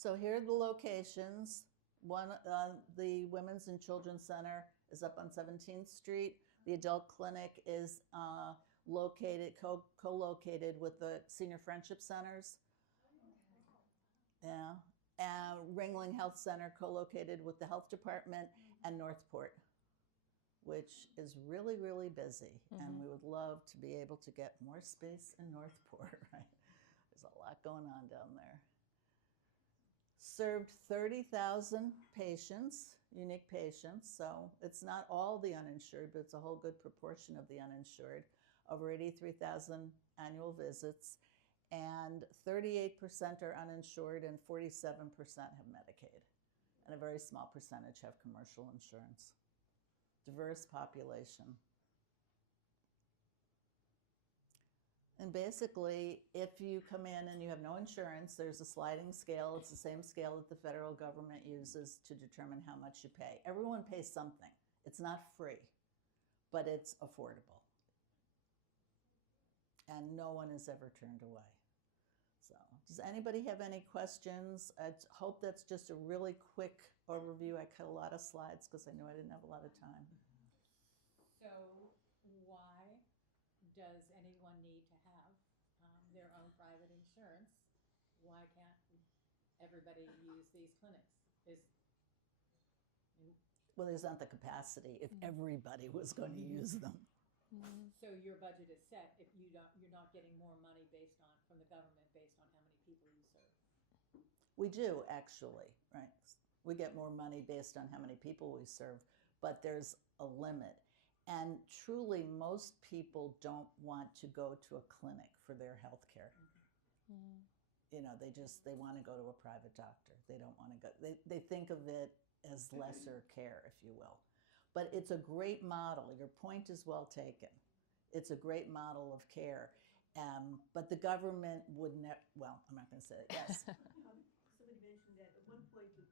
So here are the locations. One, the Women's and Children's Center is up on 17th Street. The adult clinic is located, co-located with the Senior Friendship Centers. Yeah. Ringling Health Center co-located with the Health Department and Northport, which is really, really busy. And we would love to be able to get more space in Northport, right? There's a lot going on down there. Served 30,000 patients, unique patients. So it's not all the uninsured, but it's a whole good proportion of the uninsured. Over 83,000 annual visits. And 38% are uninsured and 47% have Medicaid. And a very small percentage have commercial insurance. Diverse population. And basically, if you come in and you have no insurance, there's a sliding scale. It's the same scale that the federal government uses to determine how much you pay. Everyone pays something. It's not free, but it's affordable. And no one is ever turned away. So, does anybody have any questions? I hope that's just a really quick overview. I cut a lot of slides because I knew I didn't have a lot of time. So, why does anyone need to have their own private insurance? Why can't everybody use these clinics? Well, there's not the capacity if everybody was going to use them. So your budget is set if you're not getting more money from the government based on how many people you serve. We do actually, right? We get more money based on how many people we serve, but there's a limit. And truly, most people don't want to go to a clinic for their health care. You know, they want to go to a private doctor. They don't want to go, they think of it as lesser care, if you will. But it's a great model. Your point is well taken. It's a great model of care. But the government would never, well, I'm not going to say it, yes. Somebody mentioned that at one point the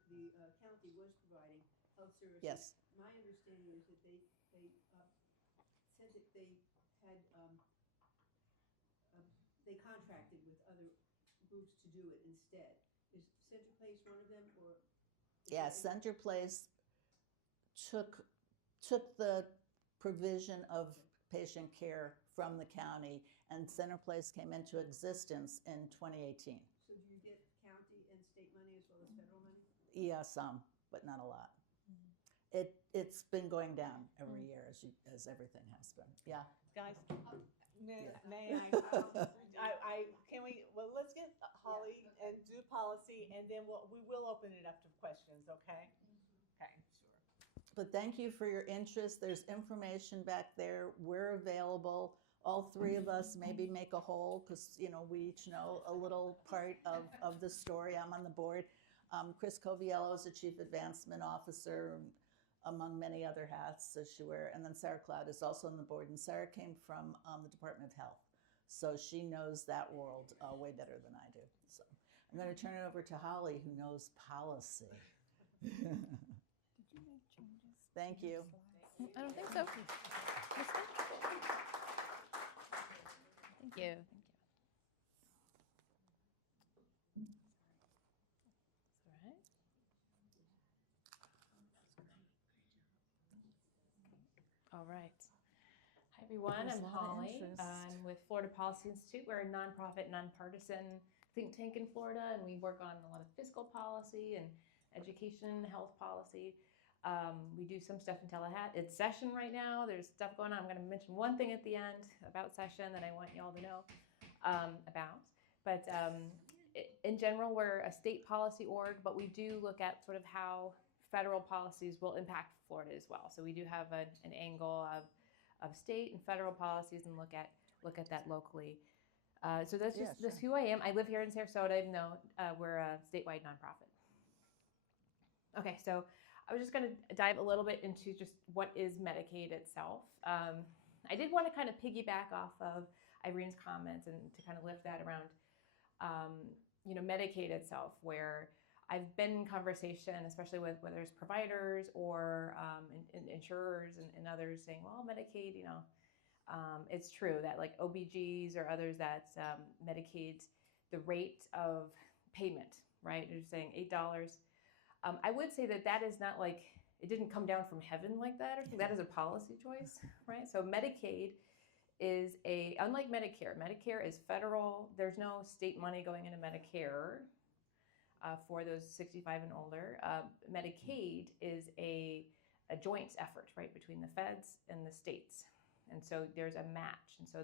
county was providing health services. Yes. My understanding is that they said that they had, they contracted with other groups to do it instead. Is Center Place one of them, or? Yeah, Center Place took the provision of patient care from the county, and Center Place came into existence in 2018. So do you get county and state money as well as federal money? Yeah, some, but not a lot. It's been going down every year as everything has been. Yeah. Guys, may I can we, well, let's get Holly and do policy, and then we will open it up to questions, okay? Okay, sure. But thank you for your interest. There's information back there. We're available. All three of us maybe make a whole, because we each know a little part of the story. I'm on the board. Chris Coviello is the Chief Advancement Officer, among many other hats that she wears. And then Sarah Cloud is also on the board. And Sarah came from the Department of Health. So she knows that world way better than I do. So I'm going to turn it over to Holly, who knows policy. Did you make changes? Thank you. I don't think so. Thank you. Thank you. All right. All right. Hi, everyone. There's I'm a lot of Holly. interest. I'm with Florida Policy Institute. We're a nonprofit, nonpartisan think tank in Florida, and we work on a lot of fiscal policy and education, health policy. We do some stuff in Tallahassee. It's session right now. There's stuff going on. I'm going to mention one thing at the end about session that I want you all to know about. But in general, we're a state policy org, but we do look at sort of how federal policies will impact Florida as well. So we do have an angle of state and federal policies and look at that locally. So that's just who I am. I live here in Sarasota, even though we're a statewide nonprofit. Okay, so I was just going to dive a little bit into just what is Medicaid itself. I did want to kind of piggyback off of Irene's comments and to kind of lift that around, Medicaid itself, where I've been in conversation, especially with whether it's providers or insurers and others saying, well, Medicaid, it's true that like OBGs or others that Medicaid, the rate of payment, right? You're saying $8. I would say that is not like, it didn't come down from heaven like that. That is a policy choice, right? So Medicaid is unlike Medicare is federal. There's no state money going into Medicare for those 65 and older. Medicaid is a joint effort, right, between the feds and the states. And so there's a match. And so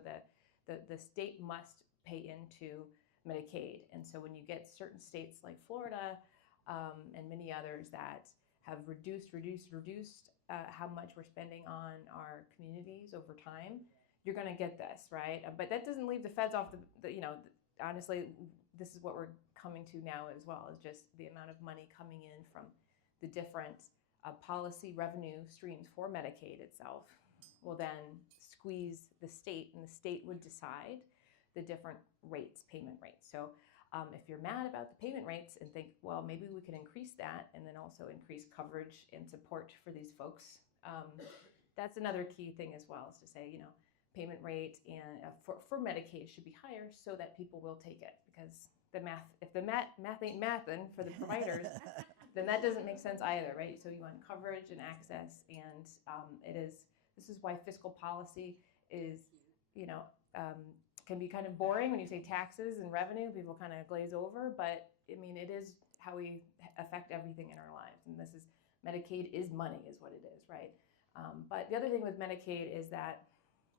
the state must pay into Medicaid. And so when you get certain states like Florida and many others that have reduced how much we're spending on our communities over time, you're going to get this, right? But that doesn't leave the feds off honestly, this is what we're coming to now as well, is just the amount of money coming in from the different policy revenue streams for Medicaid itself will then squeeze the state, and the state would decide the different payment rates. So if you're mad about the payment rates and think, well, maybe we can increase that and then also increase coverage and support for these folks, that's another key thing as well, is to say, payment rate and for Medicaid should be higher so that people will take it, because if the math ain't mathin' for the providers, then that doesn't make sense either, right? So you want coverage and access, and this is why fiscal policy is, can be kind of boring when you say taxes and revenue. People kind of glaze over, but I mean, it is how we affect everything in our lives. And Medicaid is money, is what it is, right? But the other thing with Medicaid is that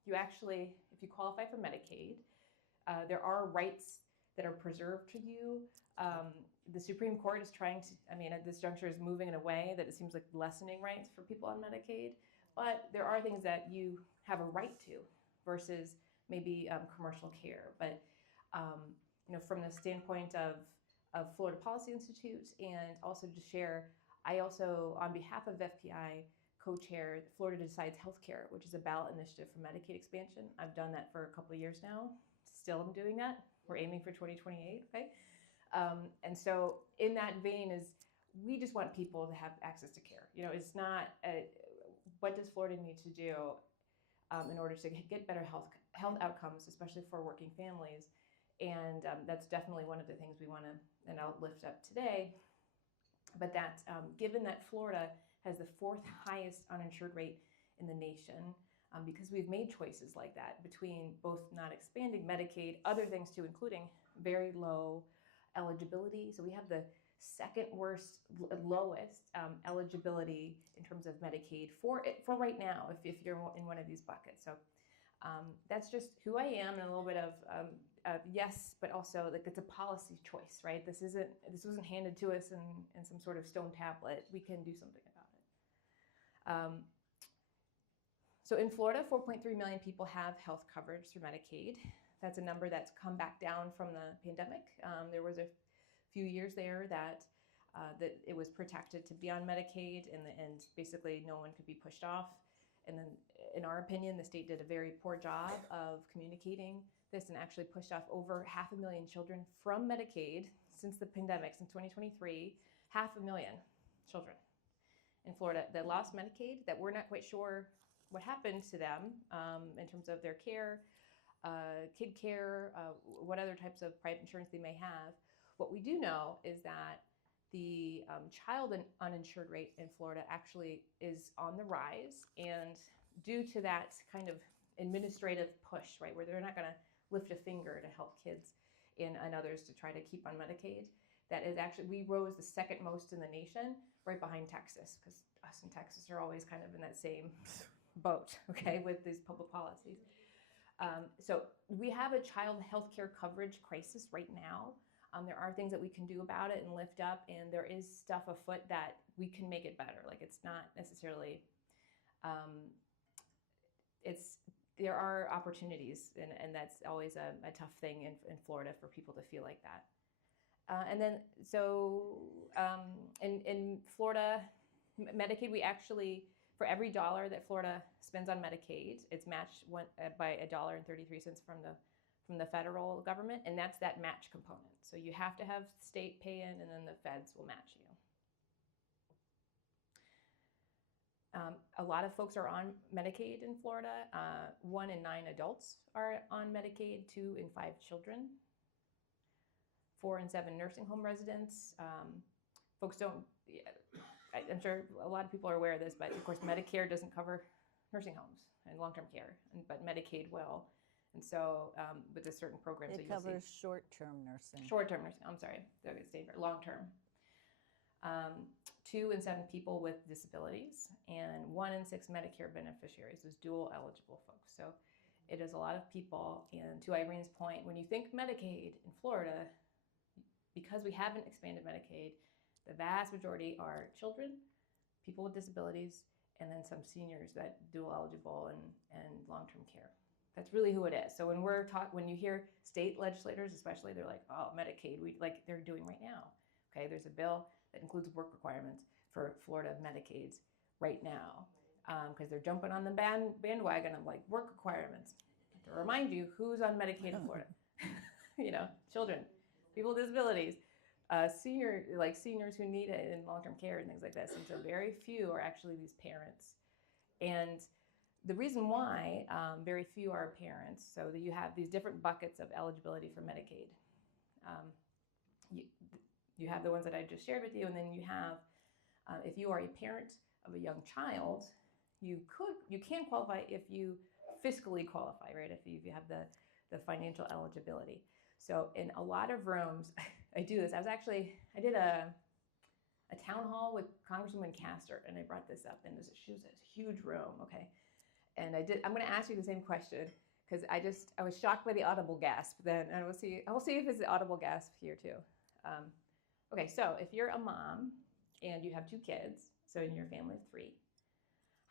you actually, if you qualify for Medicaid, there are rights that are preserved to you. The Supreme Court is trying to, at this juncture, is moving in a way that it seems like lessening rights for people on Medicaid. But there are things that you have a right to versus maybe commercial care. But from the standpoint of Florida Policy Institute, and also to share, I also, on behalf of FPI, co-chair Florida Decides Healthcare, which is a ballot initiative for Medicaid expansion. I've done that for a couple of years now. Still am doing that. We're aiming for 2028, okay? And so in that vein we just want people to have access to care. It's not, what does Florida need to do in order to get better health outcomes, especially for working families? And that's definitely one of the things we want to, and I'll lift up today. But that, given that Florida has the 4th highest uninsured rate in the nation, because we've made choices like that between both not expanding Medicaid, other things too, including very low eligibility. So we have the second lowest eligibility in terms of Medicaid for right now, if you're in one of these buckets. So that's just who I am, and a little bit of yes, but also like it's a policy choice, right? This wasn't handed to us in some sort of stone tablet. We can do something about it. So in Florida, 4.3 million people have health coverage through Medicaid. That's a number that's come back down from the pandemic. There was a few years there that it was protected to be on Medicaid, and basically no one could be pushed off. And then, in our opinion, the state did a very poor job of communicating this and actually pushed off over 500,000 children from Medicaid since the pandemic, since 2023, 500,000 children in Florida that lost Medicaid, that we're not quite sure what happened to them in terms of their care, kid care, what other types of private insurance they may have. What we do know is that the child uninsured rate in Florida actually is on the rise, and due to that kind of administrative push, right, where they're not going to lift a finger to help kids and others to try to keep on Medicaid, that is actually, we rose the second most in the nation, right behind Texas, because us and Texas are always kind of in that same boat, okay, with these public policies. So we have a child health care coverage crisis right now. There are things that we can do about it and lift up, and there is stuff afoot that we can make it better. Like, it's not necessarily, there are opportunities, and that's always a tough thing in Florida for people to feel like that. And then, so in Florida, Medicaid, we actually, for every dollar that Florida spends on Medicaid, it's matched by $1.33 from the federal government, and that's that match component. So you have to have state pay in, and then the feds will match you. A lot of folks are on Medicaid in Florida. 1 in 9 adults are on Medicaid, 2 in 5 children. 4 and 7 nursing home residents. Folks don't, I'm sure a lot of people are aware of this, but of course Medicare doesn't cover nursing homes and long-term care, but Medicaid will. And so with the certain programs that It you'll see. covers short-term nursing. Short-term nursing, I'm sorry, they're gonna say long-term. 2 in 7 people with disabilities, and 1 in 6 Medicare beneficiaries, those dual eligible folks. So it is a lot of people. And to Irene's point, when you think Medicaid in Florida, because we haven't expanded Medicaid, the vast majority are children, people with disabilities, and then some seniors that dual eligible and long-term care. That's really who it is. So when you hear state legislators, especially, they're like, oh, Medicaid, like they're doing right now. Okay, there's a bill that includes work requirements for Florida Medicaids right now, because they're jumping on the bandwagon of like work requirements. To remind you, who's on Medicaid in Florida? Children, people with disabilities, seniors who need it in long-term care and things like this. And so very few are actually these parents. And the reason why very few are parents, so that you have these different buckets of eligibility for Medicaid. You have the ones that I just shared with you, and then you have, if you are a parent of a young child, you can qualify if you fiscally qualify, right? If you have the financial eligibility. So in a lot of rooms, I do this. I did a town hall with Congresswoman Castor, and I brought this up, and she was a huge room, okay? And I'm going to ask you the same question, because I was shocked by the audible gasp then, and we'll see if it's the audible gasp here too. Okay, so if you're a mom and you have 2 kids, so in your family of 3,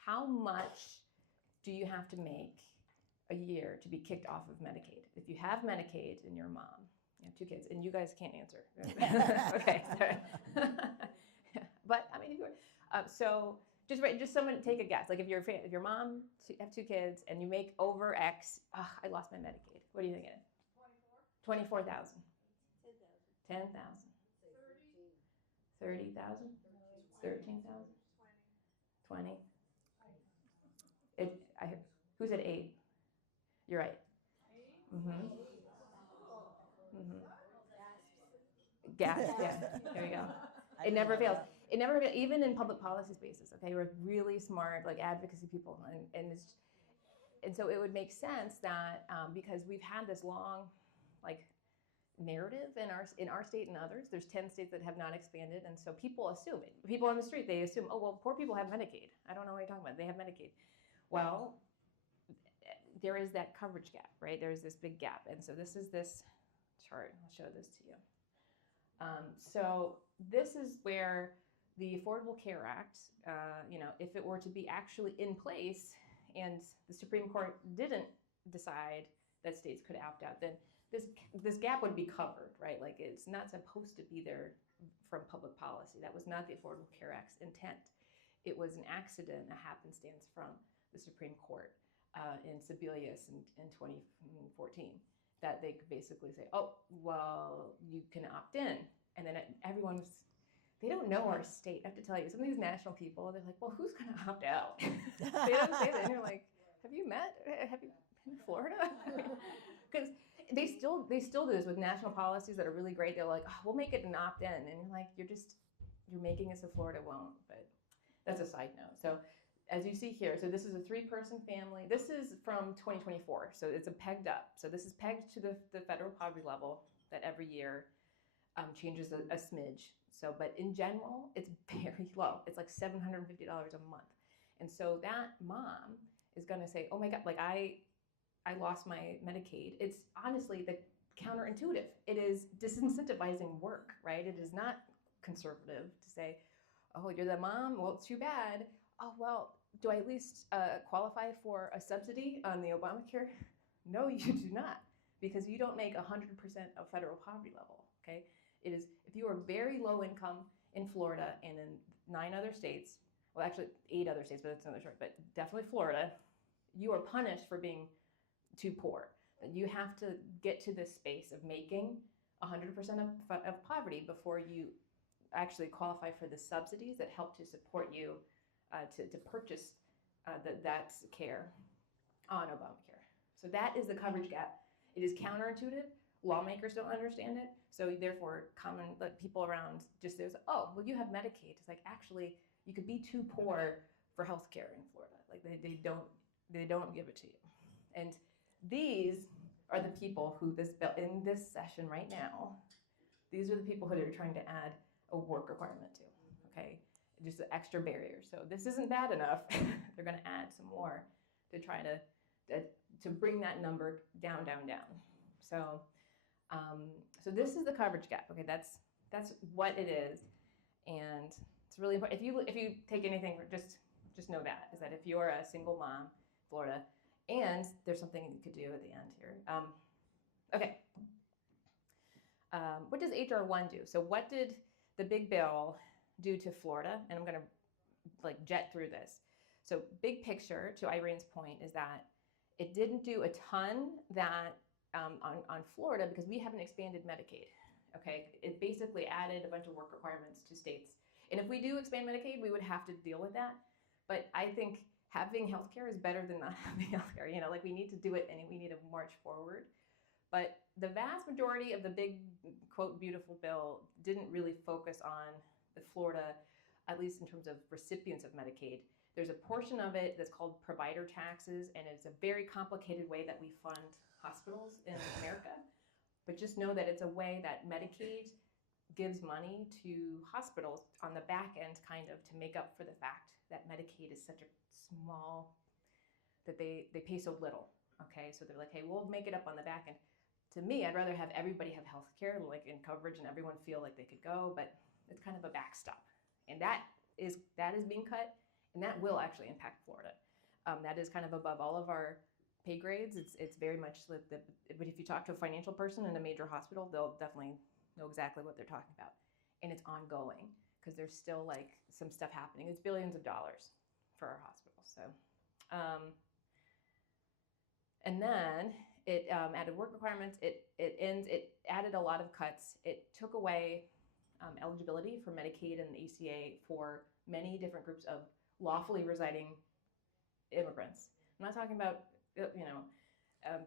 how much do you have to make a year to be kicked off of Medicaid? If you have Medicaid and you're a mom, you have 2 kids, and you guys can't answer. Okay, sorry. But I mean, if you're, so just someone take a guess. Like if your mom have 2 kids and you make over X, I lost my Medicaid. What do you think it is? 24,000. 10,000. 30,000. 13,000. 20. Who said 8? You're right. Mm-hmm. Gas, yeah, there you go. It never fails. It never fails, even in public policy spaces, okay? We're really smart, like advocacy people, and so it would make sense that because we've had this long, like, narrative in our state and others. There's 10 states that have not expanded, and so people assume it. People on the street, they assume, oh, well, poor people have Medicaid. I don't know what you're talking about. They have Medicaid. Well, there is that coverage gap, right? There's this big gap. And so this is this chart. I'll show this to you. So this is where the Affordable Care Act, if it were to be actually in place and the Supreme Court didn't decide that states could opt out, then this gap would be covered, right? Like it's not supposed to be there from public policy. That was not the Affordable Care Act's intent. It was an accident, a happenstance from the Supreme Court in Sebelius in 2014, that they could basically say, oh, well, you can opt in. And then they don't know our state. I have to tell you, some of these national people, they're like, well, who's going to opt out? They don't say that. And you're like, have you been in Florida? Because they still do this with national policies that are really great. They're like, oh, we'll make it an opt-in. And you're like, you're making it so Florida won't. But that's a side note. So as you see here, so this is a 3-person family. This is from 2024. So it's pegged up. So this is pegged to the federal poverty level that every year changes a smidge. So, but in general, it's very low. It's like $750 a month. And so that mom is going to say, oh my God, like I lost my Medicaid. It's honestly the counterintuitive. It is disincentivizing work, right? It is not conservative to say, oh, you're the mom? Well, it's too bad. Oh, well, do I at least qualify for a subsidy on the Obamacare? No, you do not, because you don't make 100% of federal poverty level, okay? It is, if you are very low income in Florida and in 9 other states, well, actually 8 other states, but that's another story, but definitely Florida, you are punished for being too poor. You have to get to this space of making 100% of poverty before you actually qualify for the subsidies that help to support you to purchase that care on Obamacare. So that is the coverage gap. It is counterintuitive. Lawmakers don't understand it. So therefore, common like people around just there's oh well you have Medicaid. It's like actually you could be too poor for health care in Florida. Like they don't give it to you. And these are the people who this bill in this session right now. These are the people who they're trying to add a work requirement to. Okay, just an extra barrier. So this isn't bad enough. They're going to add some more to try to bring that number down. So so this is the coverage gap. Okay, that's what it is, and it's really important. If you take anything, just know that is that if you're a single mom, Florida, and there's something you could do at the end here. Okay. What does HR 1 do? So what did the big bill do to Florida? And I'm going to like jet through this. So big picture, to Irene's point, is that it didn't do a ton that on Florida because we haven't expanded Medicaid. Okay, it basically added a bunch of work requirements to states. And if we do expand Medicaid, we would have to deal with that. But I think having healthcare is better than not having healthcare. You know, like we need to do it and we need to march forward. But the vast majority of the big, quote, beautiful bill didn't really focus on the Florida, at least in terms of recipients of Medicaid. There's a portion of it that's called provider taxes, and it's a very complicated way that we fund hospitals in America. But just know that it's a way that Medicaid gives money to hospitals on the back end kind of to make up for the fact that Medicaid is such a small, that they pay so little. Okay, so they're like, hey, we'll make it up on the back end. To me, I'd rather have everybody have health care like in coverage and everyone feel like they could go, but it's kind of a backstop. And that is being cut, and that will actually impact Florida. That is kind of above all of our pay grades. It's very much but if you talk to a financial person in a major hospital, they'll definitely know exactly what they're talking about. And it's ongoing because there's still like some stuff happening. It's billions of dollars for our hospitals. So, and then it added work requirements. It added a lot of cuts. It took away eligibility for Medicaid and the ACA for many different groups of lawfully residing immigrants. I'm not talking about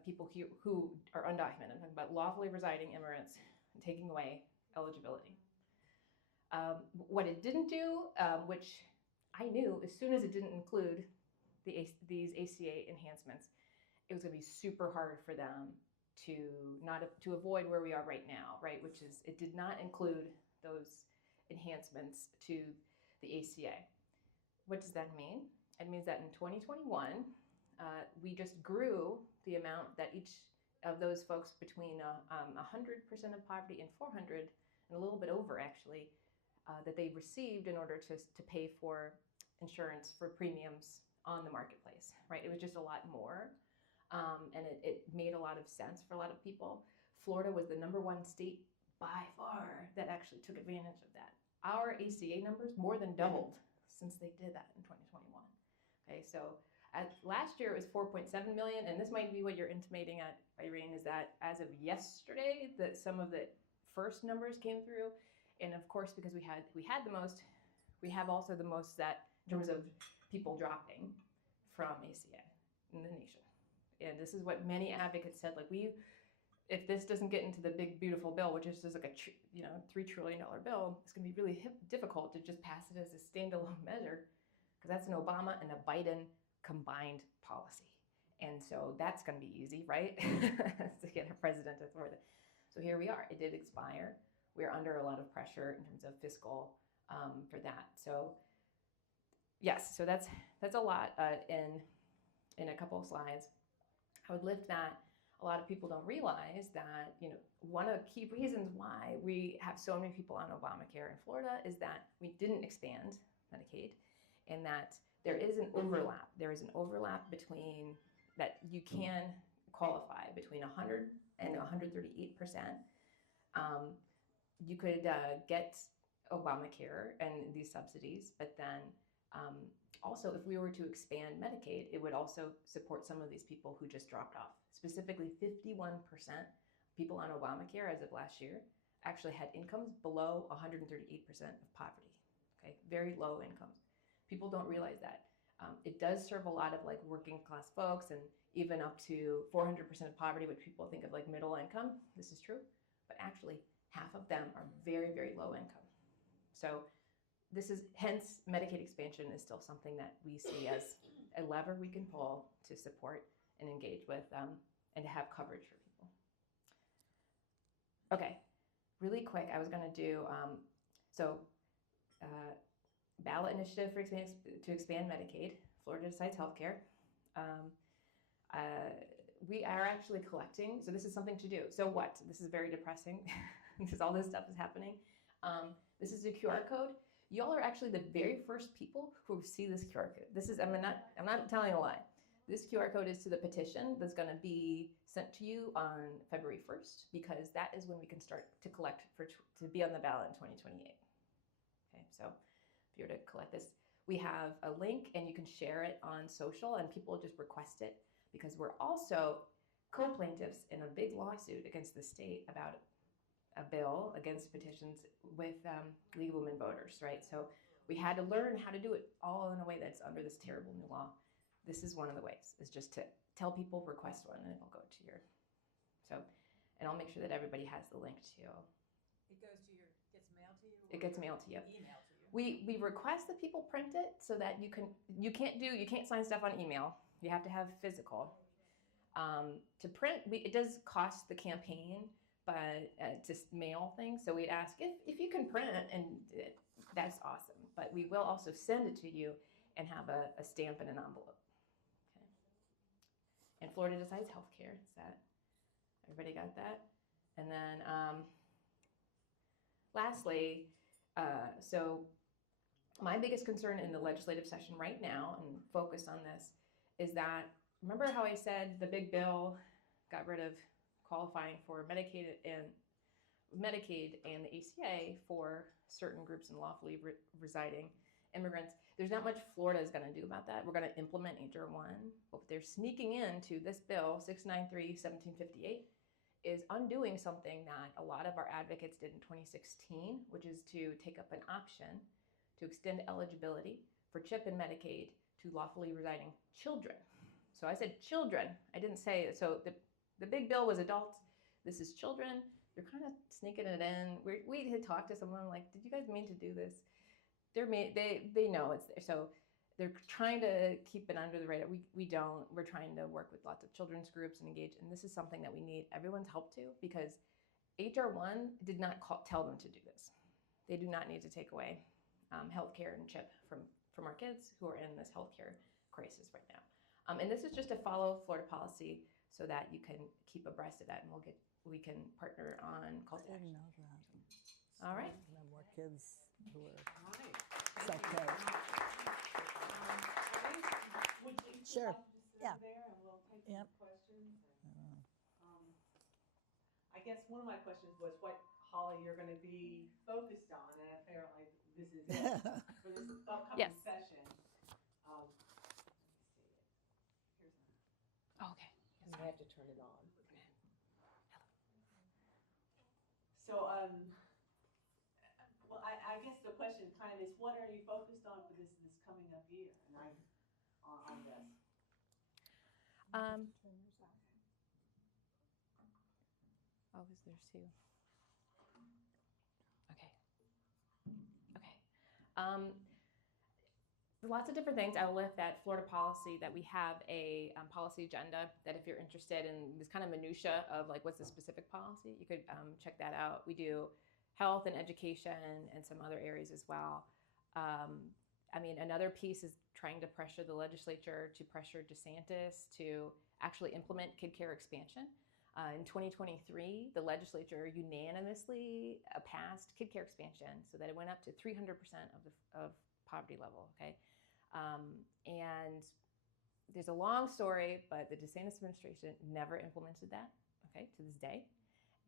people who are undocumented. I'm talking about lawfully residing immigrants and taking away eligibility. What it didn't do, which I knew as soon as it didn't include these ACA enhancements, it was going to be super hard for them to avoid where we are right now, right? Which is it did not include those enhancements to the ACA. What does that mean? It means that in 2021, we just grew the amount that each of those folks between 100% of poverty and 400, and a little bit over actually, that they received in order to pay for insurance for premiums on the marketplace, right? It was just a lot more. And it made a lot of sense for a lot of people. Florida was the #1 state by far that actually took advantage of that. Our ACA numbers more than doubled since they did that in 2021. Okay, so last year it was 4.7 million, and this might be what you're intimating at, Irene, is that as of yesterday, that some of the first numbers came through, and of course because we had the most, we have also the most that in terms of people dropping from ACA in the nation. And this is what many advocates said, like if this doesn't get into the big beautiful bill, which is just like a $3 trillion bill, it's going to be really difficult to just pass it as a standalone measure because that's an Obama and a Biden combined policy. And so that's going to be easy, right? To get a president to thwart it. So here we are. It did expire. We're under a lot of pressure in terms of fiscal for that. So yes, so that's a lot in a couple of slides. I would lift that a lot of people don't realize that, one of the key reasons why we have so many people on Obamacare in Florida is that we didn't expand Medicaid and that there is an overlap. There is an overlap between that you can qualify between 100 and 138%. You could get Obamacare and these subsidies, but then also, if we were to expand Medicaid, it would also support some of these people who just dropped off. Specifically, 51% people on Obamacare as of last year actually had incomes below 138% of poverty. Okay, very low incomes. People don't realize that. It does serve a lot of like working class folks and even up to 400% of poverty, which people think of like middle income. This is true, but actually half of them are very, very low income. So this is, hence Medicaid expansion is still something that we see as a lever we can pull to support and engage with and to have coverage for people. Okay, really quick, I was gonna do, ballot initiative for to expand Medicaid, Florida Decides Healthcare. We are actually collecting, so this is something to do. So what? This is very depressing because all this stuff is happening. This is a QR code. Y'all are actually the very first people who see this QR code. This is, I'm not telling a lie. This QR code is to the petition that's going to be sent to you on February 1st, because that is when we can start to collect to be on the ballot in 2028. Okay, so if you're to collect this, we have a link and you can share it on social and people just request it, because we're also co-plaintiffs in a big lawsuit against the state about a bill against petitions with League of Women Voters, right? So we had to learn how to do it all in a way that's under this terrible new law. This is one of the ways, is just to tell people, request one, and it'll go to your, and I'll make sure that everybody has the link to. It goes to your, gets mailed to you? It gets mailed to you. Emailed to you? We request that people print it so that you can't sign stuff on email. You have to have physical. To print, it does cost the campaign, but just mail things. So we'd ask if you can print, and that's awesome. But we will also send it to you and have a stamp and an envelope. Okay. And Florida Decides Healthcare. Is that, everybody got that? And then lastly, so my biggest concern in the legislative session right now, and focus on this, is that, remember how I said the big bill got rid of qualifying for Medicaid and the ACA for certain groups and lawfully residing immigrants? There's not much Florida is going to do about that. We're going to implement HR 1, but they're sneaking into this bill, 693-1758, is undoing something that a lot of our advocates did in 2016, which is to take up an option to extend eligibility for CHIP and Medicaid to lawfully residing children. So I said children. I didn't say, so the big bill was adults. This is children. They're kind of sneaking it in. We had talked to someone like, did you guys mean to do this? They know it's there. So they're trying to keep it under the radar. We don't. We're trying to work with lots of children's groups and engage. And this is something that we need everyone's help to, because HR 1 did not tell them to do this. They do not need to take away healthcare and CHIP from our kids who are in this healthcare crisis right now. And this is just to follow Florida policy so that you can keep abreast of that, and we can partner on calls to action. All right. No more kids who are Right. self-care. Would you Sure. like to just sit Yeah. there and we'll take Yep. some questions? I guess one of my questions was what, Holly, you're going to be focused on, and apparently this is it for this upcoming Yes. session. Let me see it. Here's one. Okay. I have to turn it on. So, well, I guess the question kind of is, what are you focused on for this coming up year? And on this. Oh, is there Sue? Okay. Lots of different things. I will lift that Florida policy, that we have a policy agenda, that if you're interested in this kind of minutia of like what's the specific policy, you could check that out. We do health and education and some other areas as well. I mean, another piece is trying to pressure the legislature to pressure DeSantis to actually implement kid care expansion. In 2023, the legislature unanimously passed kid care expansion so that it went up to 300% of poverty level, okay? And there's a long story, but the DeSantis administration never implemented that, okay, to this day.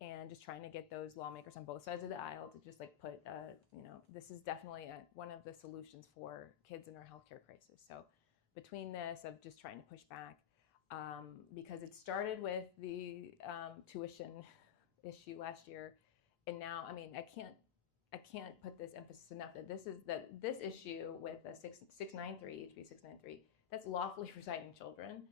And just trying to get those lawmakers on both sides of the aisle to just like put, this is definitely one of the solutions for kids in our healthcare crisis. So between this of just trying to push back, because it started with the tuition issue last year, and now, I mean, I can't put this emphasis enough that this issue with the 693, HB 693, that's lawfully residing children.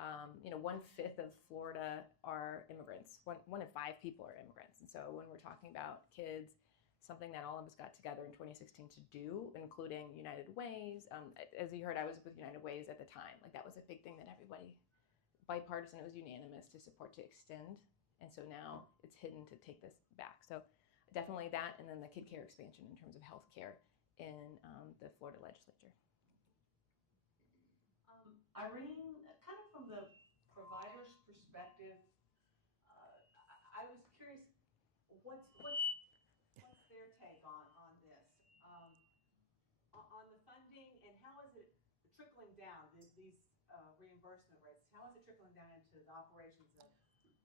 1/5 of Florida are immigrants. One in 5 people are immigrants. And so when we're talking about kids, something that all of us got together in 2016 to do, including United Ways. As you heard, I was with United Ways at the time. Like that was a big thing that everybody, bipartisan, it was unanimous to support to extend. And so now it's hidden to take this back. So definitely that, and then the kid care expansion in terms of health care in the Florida legislature. Irene, kind of from the provider's perspective, I was curious, what's their take on this, on the funding, and how is it trickling down, these reimbursement rates? How is it trickling down into the operations of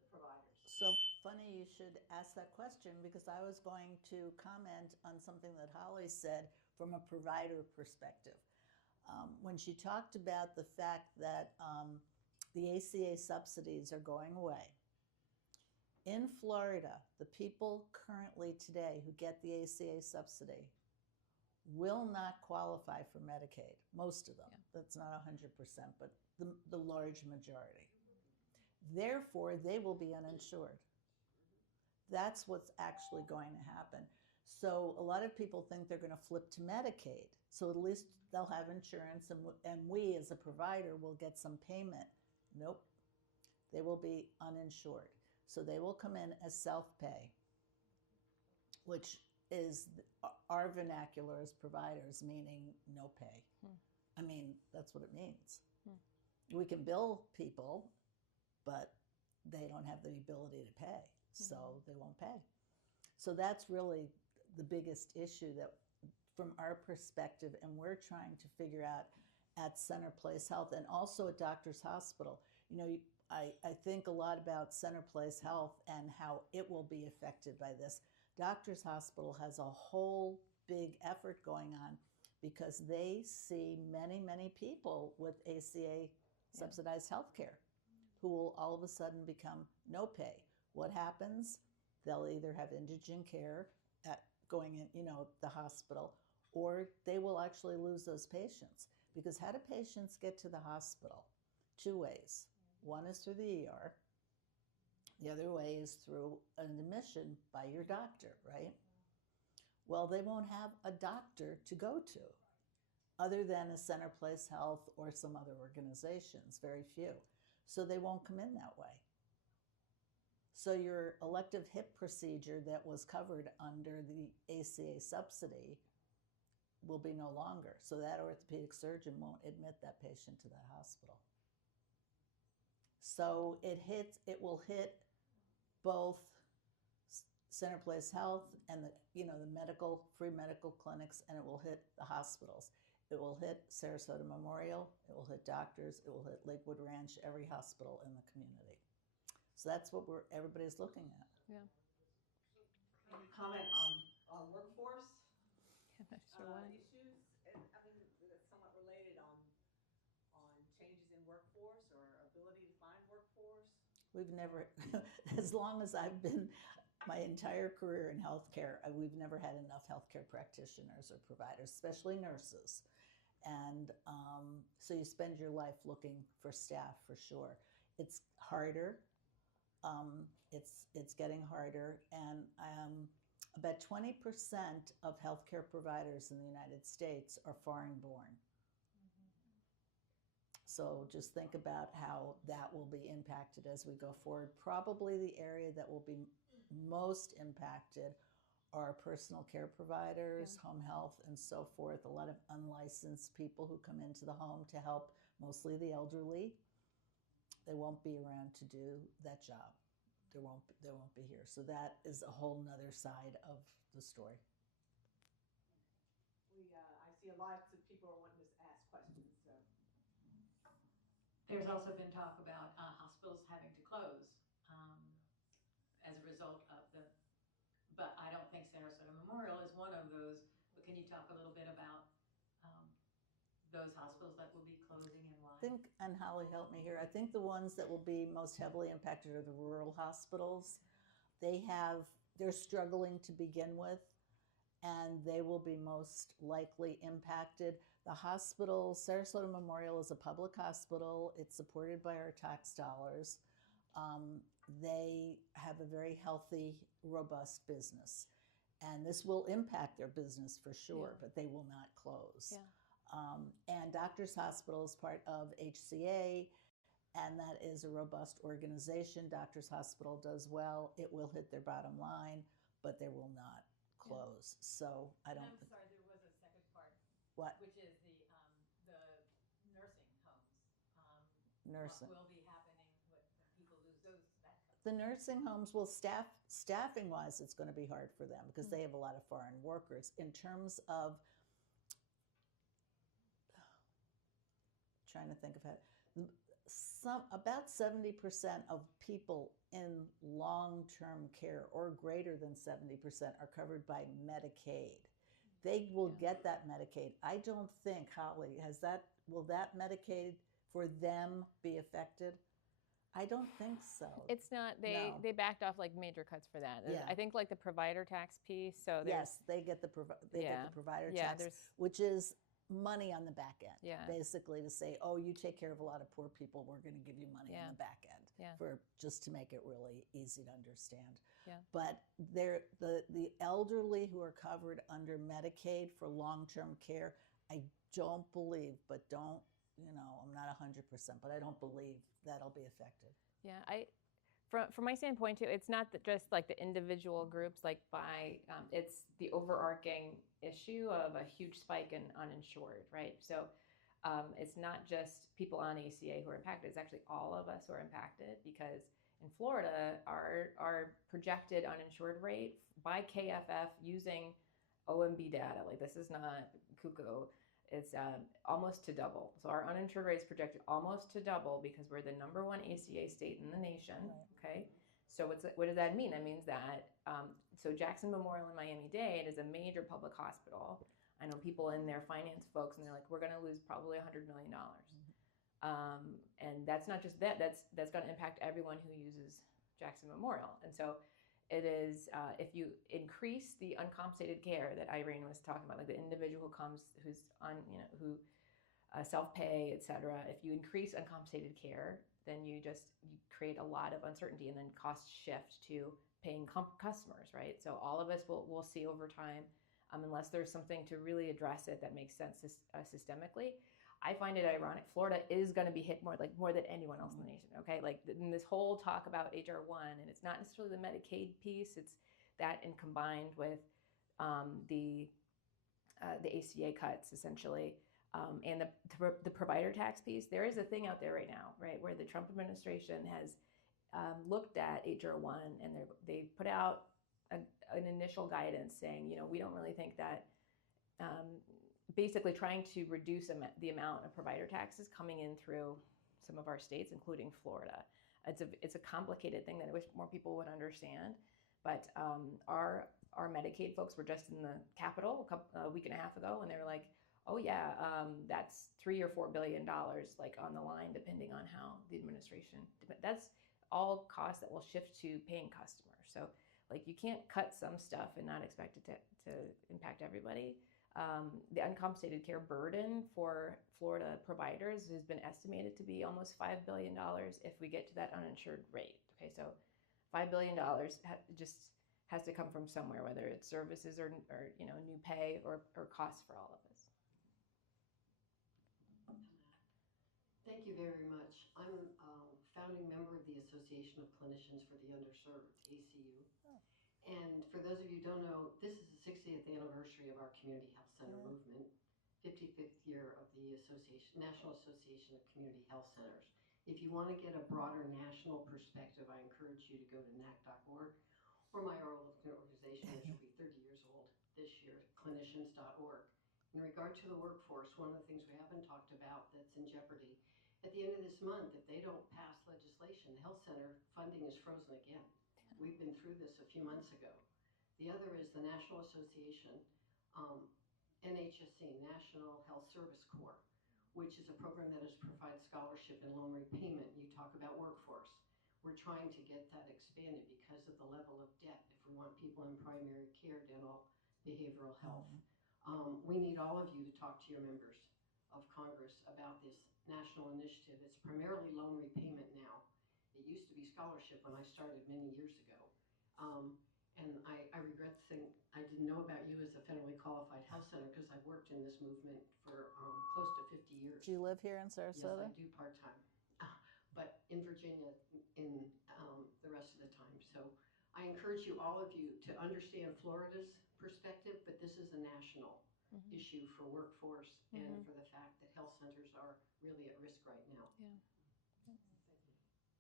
the providers? So funny you should ask that question, because I was going to comment on something that Holly said from a provider perspective. When she talked about the fact that the ACA subsidies are going away. In Florida, the people currently today who get the ACA subsidy will not qualify for Medicaid, most of them. Yeah. That's not 100%, but the large majority. Therefore, they will be uninsured. That's what's actually going to happen. So a lot of people think they're going to flip to Medicaid. So at least they'll have insurance, and we as a provider will get some payment. Nope. They will be uninsured. So they will come in as self-pay, which is our vernacular as providers, meaning no pay. I mean, that's what it means. We can bill people, but they don't have the ability to pay, so they won't pay. So that's really the biggest issue that, from our perspective, and we're trying to figure out at Center Place Health and also at Doctors Hospital. You know, I think a lot about Center Place Health and how it will be affected by this. Doctors Hospital has a whole big effort going on because they see many, many people with ACA subsidized health care who will all of a sudden become no pay. What happens? They'll either have indigent care at going in, the hospital, or they will actually lose those patients. Because how do patients get to the hospital? 2 ways. One is through the ER. The other way is through an admission by your doctor, right? Well, they won't have a doctor to go to other than a Center Place Health or some other organizations, very few. So they won't come in that way. So your elective hip procedure that was covered under the ACA subsidy will be no longer. So that orthopedic surgeon won't admit that patient to that hospital. So it will hit both Center Place Health and the free medical clinics, and it will hit the hospitals. It will hit Sarasota Memorial, it will hit doctors, it will hit Lakewood Ranch, every hospital in the community. So that's what everybody's looking at. Yeah. Any comment on workforce issues? I mean, that's somewhat related on changes in workforce or ability to find workforce. We've never, as long as I've been my entire career in healthcare, we've never had enough healthcare practitioners or providers, especially nurses. And so you spend your life looking for staff for sure. It's harder. It's getting harder, and about 20% of healthcare providers in the United States are foreign-born. So just think about how that will be impacted as we go forward. Probably the area that will be most impacted are personal care providers, home health, and so forth. A lot of unlicensed people who come into the home to help, mostly the elderly. They won't be around to do that job. They won't be here. So that is a whole nother side of the story. I see a lot of people are wanting to ask questions. So there's also been talk about hospitals having to close as a result of but I don't think Sarasota Memorial is one of those. But can you talk a little bit about those hospitals that will be closing and why? I think, and Holly helped me here, I think the ones that will be most heavily impacted are the rural hospitals. They're struggling to begin with, and they will be most likely impacted. The hospital, Sarasota Memorial, is a public hospital. It's supported by our tax dollars. They have a very healthy, robust business. And this will impact their business for sure, but they will not close. And Doctors Hospital is part of HCA, and that is a robust organization. Doctors Hospital does well. It will hit their bottom line, but they will not close. So I don't. And I'm sorry, there was a second part. What? Which is the nursing homes. Nursing. What will be happening when people lose those? The nursing homes, well, staffing wise, it's going to be hard for them because they have a lot of foreign workers. In terms of, trying to think of it, about 70% of people in long-term care, or greater than 70%, are covered by Medicaid. They will get that Medicaid. I don't think, Holly, will that Medicaid for them be affected? I don't think so. It's not. They backed off like major cuts for that. Yeah. I think like the provider tax piece. So yes, they get the provider tax, which is money on the back end. Basically to say, oh, you take care of a lot of poor people, we're going to give you money on the back end for just to make it really easy to understand. But the elderly who are covered under Medicaid for long-term care, I don't believe, but don't. I'm not 100%, but I don't believe that'll be affected. Yeah, from my standpoint too, it's not just like the individual groups, like it's the overarching issue of a huge spike in uninsured, right? So it's not just people on ACA who are impacted, it's actually all of us who are impacted, because in Florida, our projected uninsured rate by KFF using OMB data, like this is not cuckoo, it's almost to double. So our uninsured rate is projected almost to double because we're the #1 ACA state in the nation. Okay, so what does that mean? That means that so Jackson Memorial in Miami-Dade is a major public hospital. I know people in there, finance folks, and they're like, we're going to lose probably $100 million. And that's not just that. That's going to impact everyone who uses Jackson Memorial. And so it is, if you increase the uncompensated care that Irene was talking about, like the individual who comes, who's on, who self-pay, et cetera, if you increase uncompensated care, then you create a lot of uncertainty, and then costs shift to paying customers, right? So all of us will see over time, unless there's something to really address it that makes sense systemically. I find it ironic. Florida is going to be hit more than anyone else in the nation. Okay, like in this whole talk about HR1, and it's not necessarily the Medicaid piece. It's that, and combined with the ACA cuts essentially, and the provider tax piece. There is a thing out there right now, right, where the Trump administration has looked at HR1, and they put out an initial guidance saying, we don't really think that. Basically trying to reduce the amount of provider taxes coming in through some of our states, including Florida. It's a complicated thing that I wish more people would understand. But our Medicaid folks were just in the Capitol a week and a half ago, and they were like, oh yeah, that's $3 or $4 billion like on the line, depending on how the administration. That's all costs that will shift to paying customers. So like you can't cut some stuff and not expect it to impact everybody. The uncompensated care burden for Florida providers has been estimated to be almost $5 billion if we get to that uninsured rate. Okay, so $5 billion just has to come from somewhere, whether it's services or new pay or costs for all of us. Thank you very much. I'm a founding member of the Association of Clinicians for the Underserved, ACU. And for those of you who don't know, this is the 60th anniversary of our Community Health Center movement, 55th year of the National Association of Community Health Centers. If you want to get a broader national perspective, I encourage you to go to NAC.org or my organization, which will be 30 years old this year, clinicians.org. In regard to the workforce, one of the things we haven't talked about that's in jeopardy, at the end of this month, if they don't pass legislation, the health center funding is frozen again. We've been through this a few months ago. The other is the National Association, NHSC, National Health Service Corps, which is a program that has provided scholarship and loan repayment. You talk about workforce. We're trying to get that expanded because of the level of debt. If we want people in primary care, dental, behavioral health. We need all of you to talk to your members of Congress about this national initiative. It's primarily loan repayment now. It used to be scholarship when I started many years ago. And I regret the thing, I didn't know about you as a federally qualified health center because I've worked in this movement for close to 50 years. Do you live here in Sarasota? Yes, I do part-time, but in Virginia in the rest of the time. So I encourage you, all of you, to understand Florida's perspective, but this is a national issue for workforce and for the fact that health centers are really at risk right now.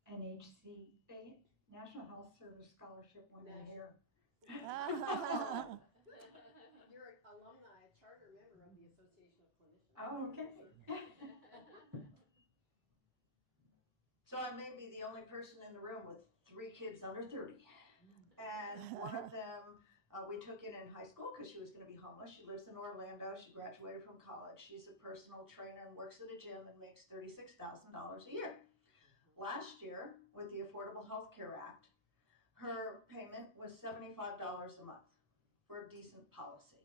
NHCA, National Health Service Scholarship went in here. You're an alumni, a charter member of the Association of Clinicians. Oh, okay. So I may be the only person in the room with 3 kids under 30. And one of them, we took in high school because she was going to be homeless. She lives in Orlando. She graduated from college. She's a personal trainer and works at a gym and makes $36,000 a year. Last year, with the Affordable Health Care Act, her payment was $75 a month for a decent policy.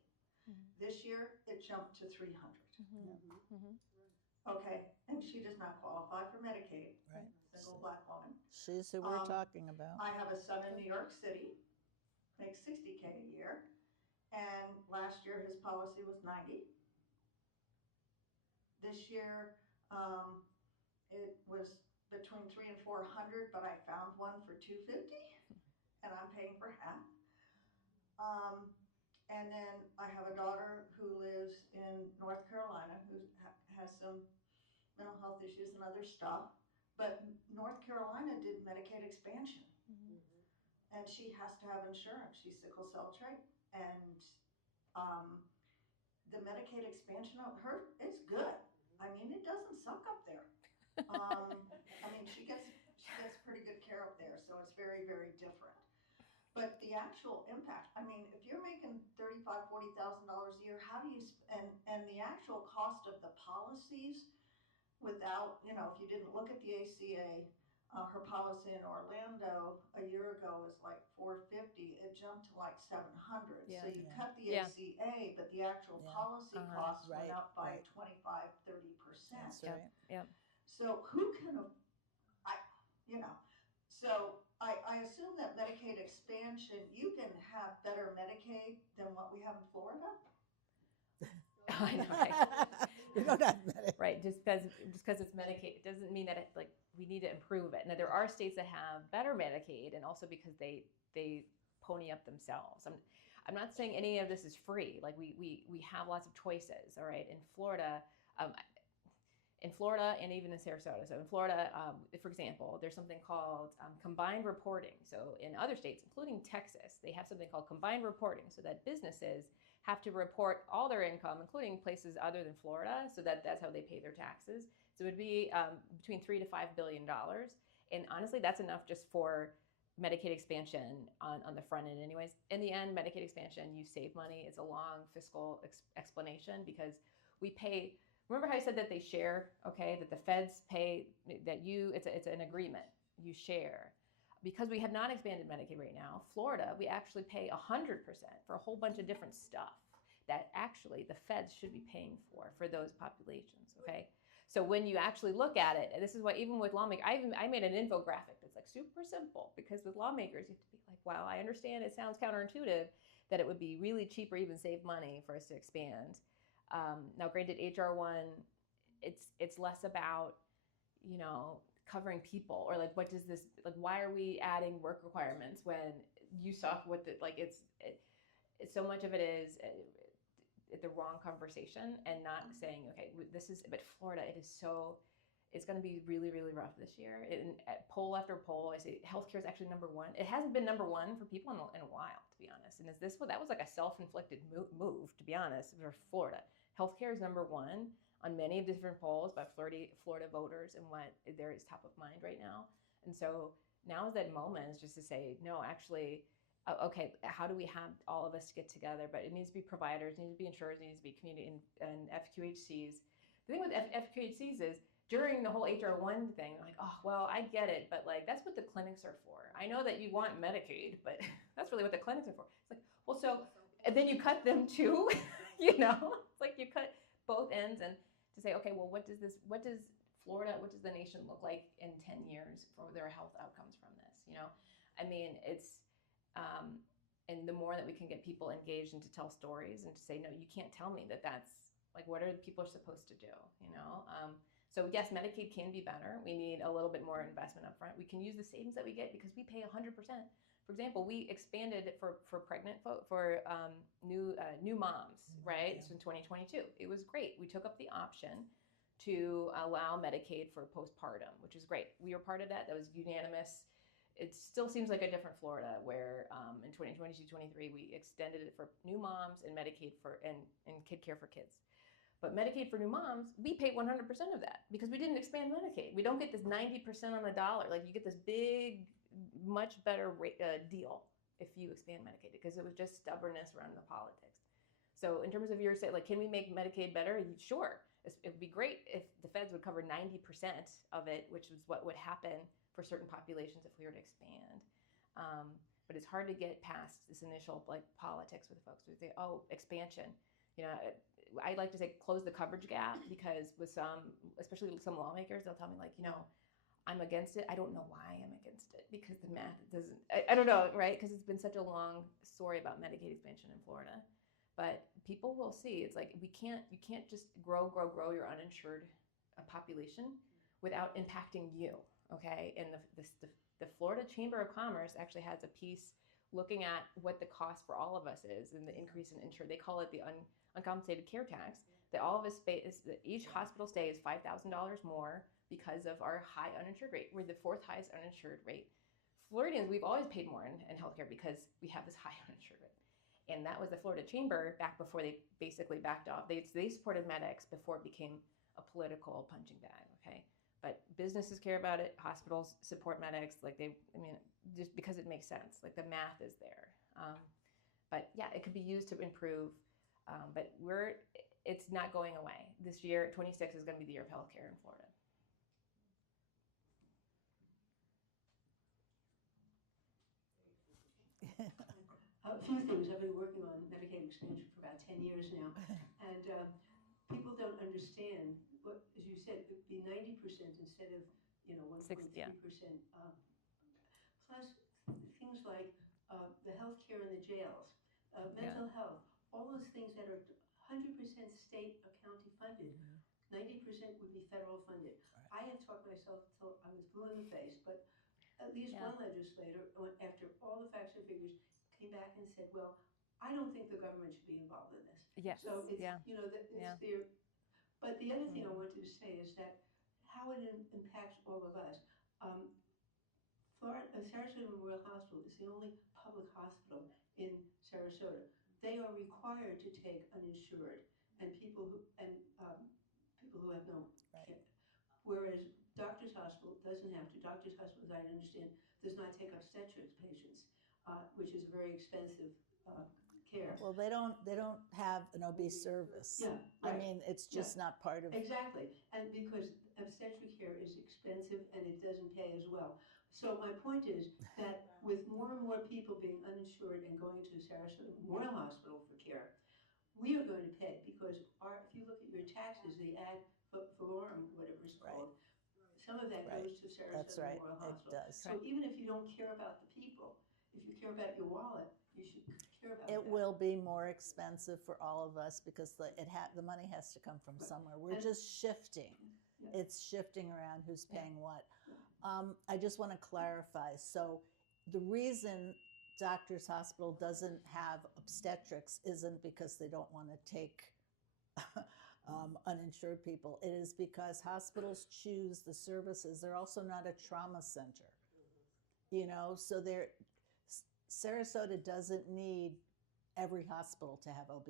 This year, it jumped to $300. Okay, and she does not qualify for Medicaid. Right. Single black woman. She's who we're talking about. I have a son in New York City, makes $60K a year, and last year his policy was $90. This year, it was between $300 and $400, but I found one for $250, and I'm paying for half. And then I have a daughter who lives in North Carolina who has some mental health issues and other stuff. But North Carolina did Medicaid expansion, and she has to have insurance. She's sickle cell trait, and the Medicaid expansion of her is good. I mean, it doesn't suck up there. I mean, she gets pretty good care up there, so it's very, very different. But the actual impact, I mean, if you're making $35,000, $40,000 a year, how do you, and the actual cost of the policies without, you know, if you didn't look at the ACA, her policy in Orlando a year ago was like $450. It jumped to like $700. Yeah. So you Yeah. cut the Yeah. ACA, but the actual policy costs went Right, up by right. 25-30%. That's right. Yep. So who can, so I assume that Medicaid expansion, you can have better Medicaid than what we have in Florida? I know, right? You don't have Medicaid. Right, just because it's Medicaid, it doesn't mean that we need to improve it. Now, there are states that have better Medicaid, and also because they pony up themselves. I'm not saying any of this is free. Like we have lots of choices. All right, in Florida, and even in Sarasota. So in Florida, for example, there's something called combined reporting. So in other states, including Texas, they have something called combined reporting, so that businesses have to report all their income, including places other than Florida, so that's how they pay their taxes. So it would be between $3 to $5 billion. And honestly, that's enough just for Medicaid expansion on the front end anyways. In the end, Medicaid expansion, you save money. It's a long fiscal explanation because we pay. Remember how I said that they share, okay, that the feds pay, that it's an agreement, you share. Because we have not expanded Medicaid right now, Florida, we actually pay 100% for a whole bunch of different stuff that actually the feds should be paying for those populations, okay? So when you actually look at it, and this is what, even with lawmakers, I made an infographic that's like super simple, because with lawmakers, you have to be like, wow, I understand it sounds counterintuitive that it would be really cheap or even save money for us to expand. Now, granted, HR 1, it's less about, covering people, or like, what does this, like, why are we adding work requirements when you saw what the, like, it's so much of it is the wrong conversation, and not saying, okay, but Florida, it's going to be really, really rough this year. At poll after poll, I say healthcare is actually number one. It hasn't been number one for people in a while, to be honest. And that was like a self-inflicted move, to be honest, for Florida. Healthcare is number one on many of the different polls by Florida voters, and what there is top of mind right now. And so now is that moment, is just to say, no, actually, okay, how do we have all of us get together? But it needs to be providers, it needs to be insurers, it needs to be community and FQHCs. The thing with FQHCs is, during the whole HR 1 thing, like, oh, well, I get it, but like, that's what the clinics are for. I know that you want Medicaid, but that's really what the clinics are for. It's like, well, so and then you cut them too. You know, it's like you cut both ends, and to say, okay, well, what does Florida, what does the nation look like in 10 years for their health outcomes from this? You know, I mean, it's and the more that we can get people engaged and to tell stories and to say, no, you can't tell me that that's like, what are the people supposed to do? You know. So yes, Medicaid can be better. We need a little bit more investment up front. We can use the savings that we get because we pay 100%. For example, we expanded for pregnant new moms, right? Yeah. So in 2022, it was great. We took up the option to allow Medicaid for postpartum, which is great. We were part of that. That was unanimous. It still seems like a different Florida where in 2022-23 we extended it for new moms and Medicaid for and kid care for kids. But Medicaid for new moms, we pay 100% of that because we didn't expand Medicaid. We don't get this 90% on the dollar. Like you get this big, much better deal if you expand Medicaid because it was just stubbornness around the politics. So in terms of your say, like, can we make Medicaid better? Sure. It would be great if the feds would cover 90% of it, which is what would happen for certain populations if we were to expand. But it's hard to get past this initial like politics with folks who say, oh, expansion. You know, I like to say close the coverage gap because with some, especially some lawmakers, they'll tell me like, you know, I'm against it. I don't know why I'm against it because the math doesn't, I don't know, right? Because it's been such a long story about Medicaid expansion in Florida. But people will see, it's like you can't just grow your uninsured population without impacting you, okay? And the Florida Chamber of Commerce actually has a piece looking at what the cost for all of us is and the increase in insured. They call it the uncompensated care tax, that all of us pay, each hospital stay is $5,000 more because of our high uninsured rate. We're the fourth highest uninsured rate. Floridians, we've always paid more in healthcare because we have this high uninsured rate. And that was the Florida Chamber back before they basically backed off. They supported MedX before it became a political punching bag, okay? But businesses care about it, hospitals support MedX, just because it makes sense. Like the math is there. But yeah, it could be used to improve. But it's not going away. This year, 26 is going to be the year of healthcare in Florida. A few things. I've been working on Medicaid expansion for about 10 years now, and people don't understand what, as you said, it would be 90% instead of 1.3%. Yeah. Plus things like the health care in the jails, mental health, all those things that are 100% state or county funded. 90% would be federal funded. Right. I have talked myself till I was blue in the face, but at least one legislator, after all the facts and figures, came back and said, well, I don't think the government should be involved in this. Yes. So it's, yeah. it's there. But the other thing I wanted to say is that how it impacts all of us. Sarasota Memorial Hospital is the only public hospital in Sarasota. They are required to take uninsured and people who have no care. Whereas Doctors Hospital doesn't have to. Doctors Hospital, as I understand, does not take obstetrics patients, which is very expensive care. Well, they don't have an OB service. Yeah, right. I mean, it's just not part of. Exactly, and because obstetric care is expensive and it doesn't pay as well. So my point is that with more and more people being uninsured and going to Sarasota Memorial Hospital for care, we are going to pay because if you look at your taxes, the ad valorem, whatever it's called, some of that goes to Sarasota Memorial Hospital. It does. So even if you don't care about the people, if you care about your wallet, you should care about It that. will be more expensive for all of us because the money has to come from somewhere. We're just shifting. Yeah. It's shifting around who's paying what. I just want to clarify. So the reason Doctors Hospital doesn't have obstetrics isn't because they don't want to take uninsured people. It is because hospitals choose the services. They're also not a trauma center. So Sarasota doesn't need every hospital to have OB.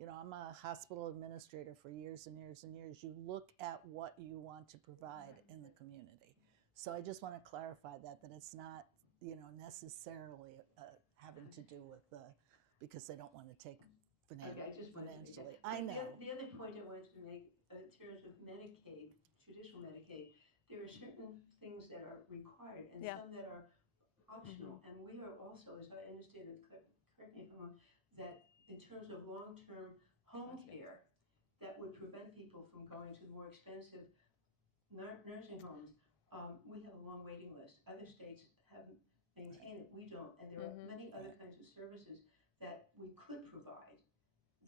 I'm a hospital administrator for years and years and years. You look at what you want to provide in the community. So I just want to clarify that it's not, necessarily having to do with because they don't want to take financially. I know. The other point I wanted to make in terms of Medicaid, traditional Medicaid, there are certain things that are required and some that are optional. And we are also, as I understand it, correct me if I'm wrong, that in terms of long-term home care, that would prevent people from going to the more expensive nursing homes, we have a long waiting list. Other states haven't maintained it, we don't, and there are many other kinds of services that we could provide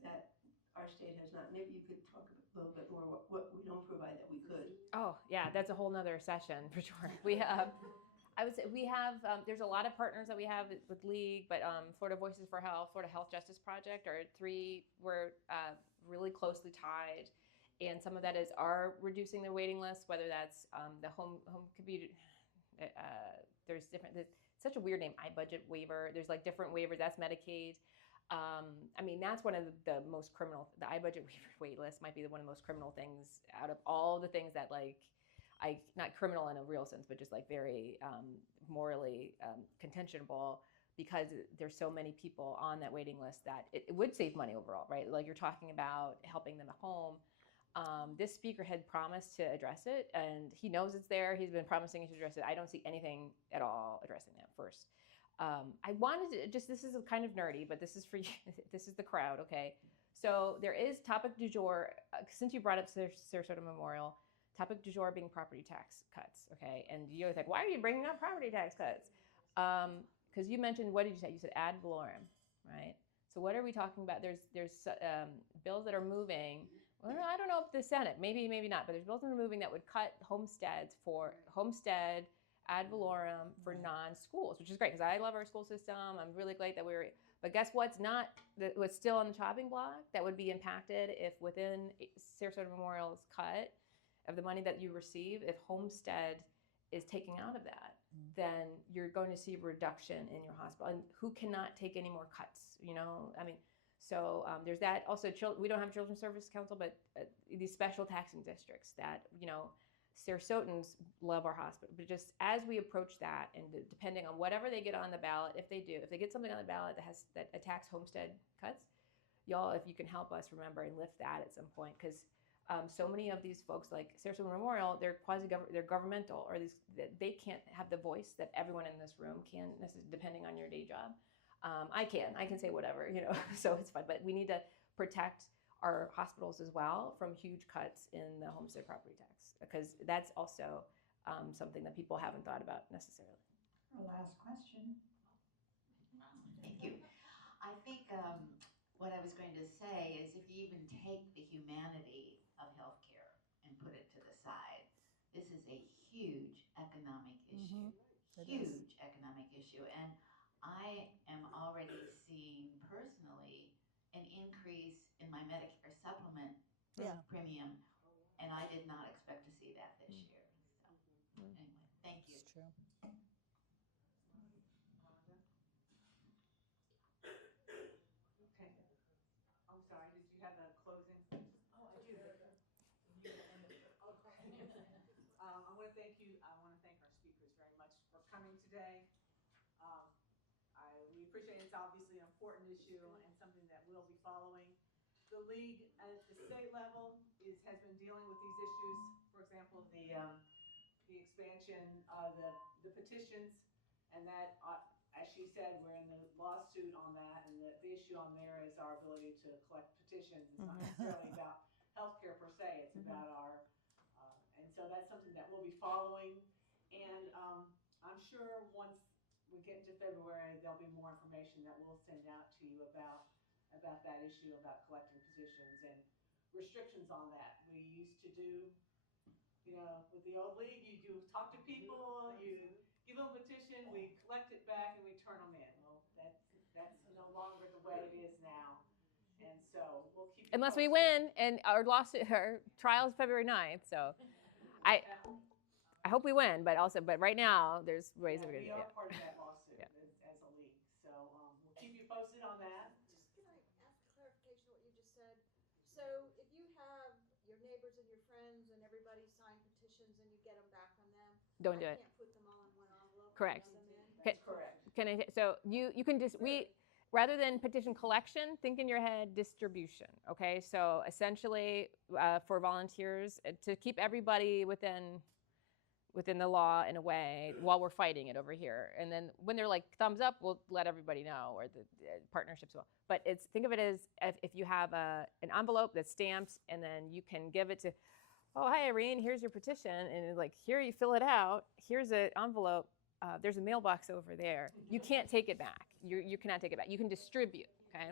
that our state has not. Maybe you could talk a little bit more what we don't provide that we could. Oh, yeah, that's a whole nother session for sure. We have, I would say we have, there's a lot of partners that we have with League, but Florida Voices for Health, Florida Health Justice Project are three, we're really closely tied. And some of that is our reducing the waiting list, whether that's the home computer, there's different, there's such a weird name, iBudget waiver. There's like different waivers, that's Medicaid. I mean, that's one of the most criminal, the iBudget waiver wait list might be one of the most criminal things out of all the things that like, not criminal in a real sense, but just like very morally contentionable, because there's so many people on that waiting list that it would save money overall, right? Like you're talking about helping them at home. This speaker had promised to address it, and he knows it's there. He's been promising to address it. I don't see anything at all addressing that first. I wanted to just, this is kind of nerdy, but this is for you. This is the crowd, okay? So there is topic du jour, since you brought up Sarasota Memorial, topic du jour being property tax cuts, okay? And you always like, why are you bringing up property tax cuts? Because you mentioned, what did you say? You said ad valorem, right? So what are we talking about? There's bills that are moving. Well, I don't know if the Senate, maybe not, but there's bills that are moving that would cut homestead ad valorem for non-schools, which is great because I love our school system. I'm really glad that but guess what's still on the chopping block that would be impacted if within Sarasota Memorial's cut of the money that you receive, if homestead is taking out of that, then you're going to see a reduction in your hospital. And who cannot take any more cuts, you know? I mean, so there's that. Also, we don't have a Children's Service Council, but these special taxing districts that, you know, Sarasotans love our hospital. But just as we approach that, and depending on whatever they get on the ballot, if they get something on the ballot that attacks homestead cuts, y'all, if you can help us remember and lift that at some point, because so many of these folks, like Sarasota Memorial, they're they're governmental, or they can't have the voice that everyone in this room can, depending on your day job. I can say whatever, you know, so it's fine. But we need to protect our hospitals as well from huge cuts in the homestead property tax, because that's also something that people haven't thought about necessarily. Our last question. Thank you. I think what I was going to say is, if you even take the humanity of healthcare and put it to the side, this is a huge economic issue. Huge economic issue. And I am already seeing personally an increase in my Medicare supplement premium, and I did not expect to see that this year. So anyway, thank you. It's true. Okay. I'm sorry, did you have a closing? Oh, I do. Okay. I want to thank you. I want to thank our speakers very much for coming today. We appreciate it's obviously an important issue and something that we'll be following. The League at the state level has been dealing with these issues. For example, the expansion, the petitions, and that, as she said, we're in the lawsuit on that, and the issue on there is our ability to collect petitions. It's not necessarily about healthcare per se. It's about our, and so that's something that we'll be following. And I'm sure once we get into February, there'll be more information that we'll send out to you about that issue, about collecting petitions and restrictions on that. We used to do, you know, with the old League, you do talk to people, you give them a petition, we collect it back, and we turn them in. Well, that's no longer the way it is now. And so we'll keep you Unless we posted. win, and our trial is February 9th, so I hope we win, but right now there's ways that we are part of that lawsuit as a league. So we'll keep you posted on that. Just can I ask clarification on what you just said? So if you have your neighbors and your friends and everybody sign petitions and you get them back from them, Don't do it. I can't put them all in one envelope. Correct. And mail them in? That's correct. So you can just, rather than petition collection, think in your head distribution, okay? So essentially for volunteers, to keep everybody within, within the law in a way while we're fighting it over here. And then when they're like thumbs up, we'll let everybody know, or the partnerships will. But think of it as if you have an envelope that's stamped, and then you can give it to, oh, hi, Irene, here's your petition. And like, here, you fill it out. Here's an envelope. There's a mailbox over there. You can't take it back. You cannot take it back. You can distribute, okay?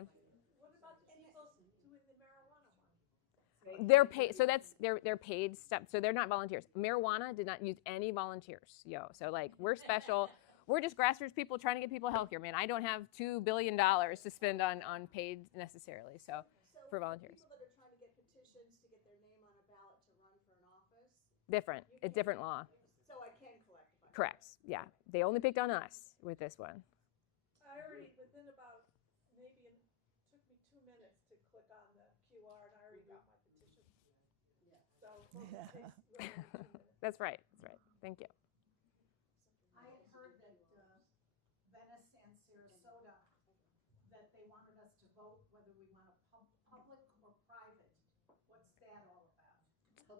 What about the people doing the marijuana one? They're paid, so that's they're paid stuff. So they're not volunteers. Marijuana did not use any volunteers, So like, we're special. We're just grassroots people trying to get people healthier, man. I don't have $2 billion to spend on paid necessarily. So for volunteers, people that are trying to get petitions to get their name on a ballot to run for an office, different. A different law. so I can collect. Correct. Yeah. They only picked on us with this one. I already, within about, maybe it took me 2 minutes to click on the QR, and I already got my petition. So it takes really 2 minutes. That's right. That's right. Thank you. I had heard that Venice and Sarasota, that they wanted us to vote whether we want a public or private. What's that all about?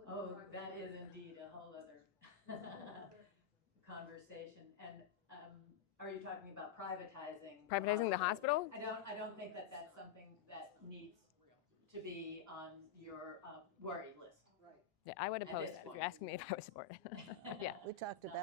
Oh, that is indeed a whole other conversation. And are you talking about privatizing the hospital? I don't think that that's something that needs to be on your worry list. Yeah, I would oppose that if you're asking me if I would support it. Yeah. We talked about